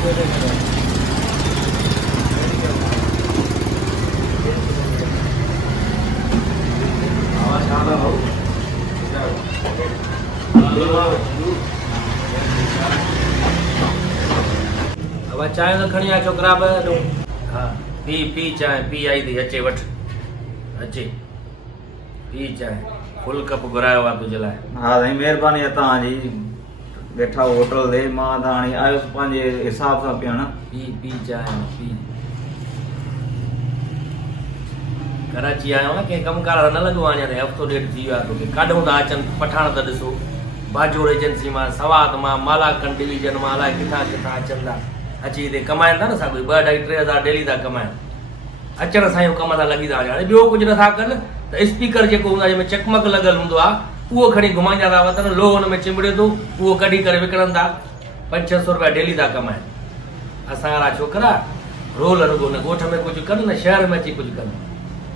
अब चाय तो खणी आ छोकरा ब हाँ पी पी चाय पी आई थी अचे वठ अचे पी चाय फुल कप घुरायो आहे तुंहिंजे लाइ। हा साईं महिरबानी आहे तव्हांजी। वेठा होटल ते मां त हाणे आयुसि पंहिंजे हिसाब सां पीअण। पी पी चाय पी। कराची आयो आहे कंहिं कमकार न लॻो आहे अञा हफ़्तो ॾेढ थी वियो आहे तोखे। काॾूं था अचनि पठाण त ॾिसो बाजोड़ एजेंसी मां सवात मां मालाकंड डिवीजन मां अलाए किथां किथां अचनि था अची हिते कमाइनि था न असां कोई 2-2.5-3 हज़ार डेली था कमाइनि। अचण सां ई कम था लॻी था वञनि। ॿियो कुझु नथा कनि त स्पीकर जेको हूंदो आहे जंहिंमें चकमक लॻल हूंदो आहे उहो खणी घुमाईंदा था वतन लोह हुन में चिंबड़े थो उहो कढी करे विकिणनि था 500-600 रुपया डेली था कमाइनि। असां वारा छोकिरा रोल रुगो न ॻोठ में कुझु कनि न शहर में अची कुझु कनि।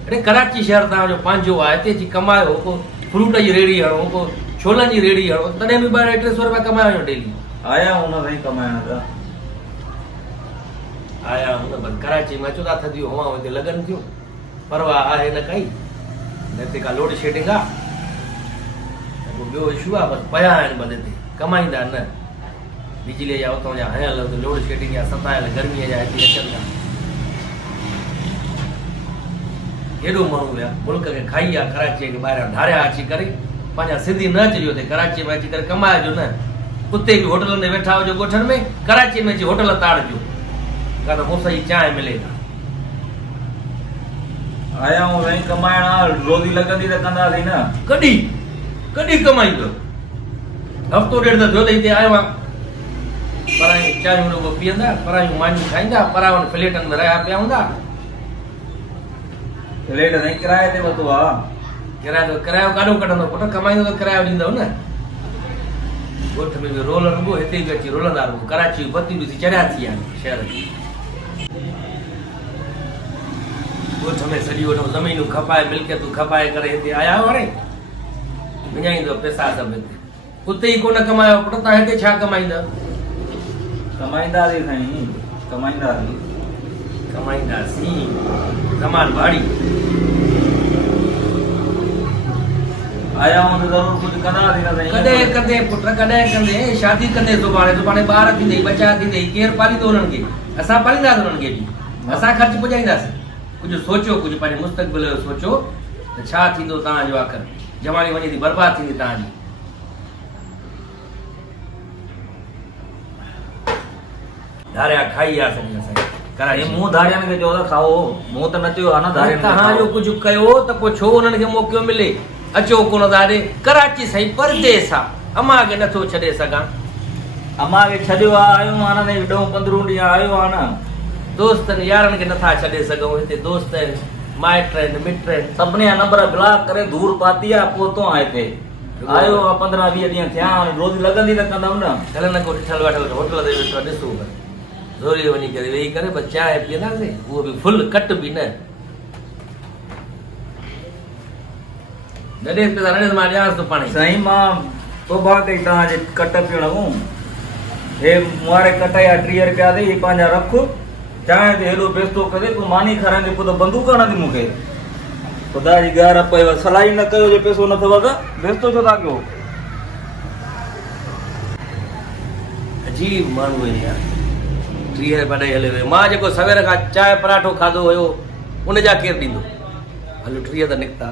अरे कराची शहर तव्हांजो पंहिंजो आहे हिते अची कमायो को फ्रूट जी रेड़ी हणो को छोलनि जी रेड़ी हणो तॾहिं बि 200-300 रुपया कमायो डेली। आया हुन साईं कमाइण त आया हुन बस कराची में अचो था थधियूं हवाऊं हिते लॻनि थियूं परवाह आहे न काई न हिते का लोड शेडिंग आहे ॿियो इशू आहे बसि पिया आहिनि बसि हिते कमाईंदा न बिजलीअ जा उतां जा हयल लोड शेडिंग जा सतायल गर्मीअ जा हिते अचनि था। केॾो माण्हू विया मुल्क खे खाई आहे कराचीअ खे ॿाहिरां धारिया अची करे पंहिंजा सिंधी न अचिजो हिते कराचीअ में अची करे कमाइजो न। उते बि होटलनि में वेठा हुजो ॻोठनि में कराचीअ में अची होटल ताड़िजो का त मुफ़्त जी चांहि मिले था। आया हूं साईं कमाइण रोज़ी लॻंदी त कंदासीं न। कॾहिं कॾहिं कमाईंदो हफ़्तो ॾेढ त थियो त हिते आयो आहे परायूं चांहियूं रुगो पीअंदा परायूं मानियूं खाईंदा परावनि फ्लेटनि में रहिया पिया हूंदा। फ्लेट साईं किराए ते वरितो आहे। किरायो काॾो कढंदो पुटु कमाईंदो त किरायो ॾींदव न। ॻोठ में बि रोल रुगो हिते बि अची रोलंदा रुगो कराची बत्ती ॾिसी चढ़िया थी विया शहर जी। ॻोठ में सॼी वठो ज़मीनूं खपाए मिल्कियतूं खपाए करे हिते आया हो हाणे विञाईंदो पैसा सभु हिते उते ई कोन कमायो पुटु तव्हां हिते छा कमाईंदव। कमाईंदासीं साईं कमाईंदासीं कमाईंदासीं कमाल भाड़ी आया हूं त ज़रूरु कुझु कंदासीं न साईं। कॾहिं कंदे पुट कॾहिं कंदे शादी कंदे सुभाणे ॿार थींदई बचा थींदई केरु पालींदो हुननि खे असां पालींदासीं हुननि खे बि असां ख़र्चु पुॼाईंदासीं। कुझु सोचो कुझु पंहिंजे मुस्तक़बिल जो सोचो त छा थींदो तव्हांजो आख़िर जवानी वञे थी बर्बाद थींदी तव्हांजी। धारिया खाई आहे सॼी असांखे कराची मुंहुं धारियनि खे चओ त खाओ मुंहुं त न चयो आहे न धारियनि खे तव्हांजो कुझु कयो त पोइ छो हुननि खे मौक़ो मिले अचो कोन था ॾे कराची साईं परदेस आहे अमां खे नथो छॾे सघां। अमां खे छॾियो आहे आयो आहे न 10-15 ॾींहं आयो आहे न। दोस्तनि यारनि खे नथा छॾे सघूं हिते दोस्त आहिनि माइट आहिनि मिट आहिनि सभिनी जा नंबर ब्लॉक करे दूर पाती आहे पहुतो आहे हिते आयो आहे 15-20 ॾींहं थिया रोज़ी लॻंदी त कंदमि न। हल न को ॾिठल वठल होटल ते वेठो ॾिसूं ज़ोरी वञी करे वेही करे बसि चांहि पीअंदासीं उहो बि फुल कट बि न ॾेढ पैसा न मां ॾियांसि थो पाणी साईं मां तोबा कई तव्हांजे कट पीअण हूं हे मुआरे कट या 30 रुपया ते ही पंहिंजा रख चांहि ते हेॾो बेस्तो करे तूं मानी खाराईंदे पोइ त बंदूक हणंदी मूंखे ख़ुदा जी ॻाल्हि पए सलाई न कयो जो पैसो न अथव त बेस्तो छो था कयो। अजीब माण्हू आहिनि यार 30 रुपया ॾेई हले वियो मां जेको सवेर खां चांहि पराठो खाधो हुयो उनजा केरु ॾींदो हलो 30 त निकिता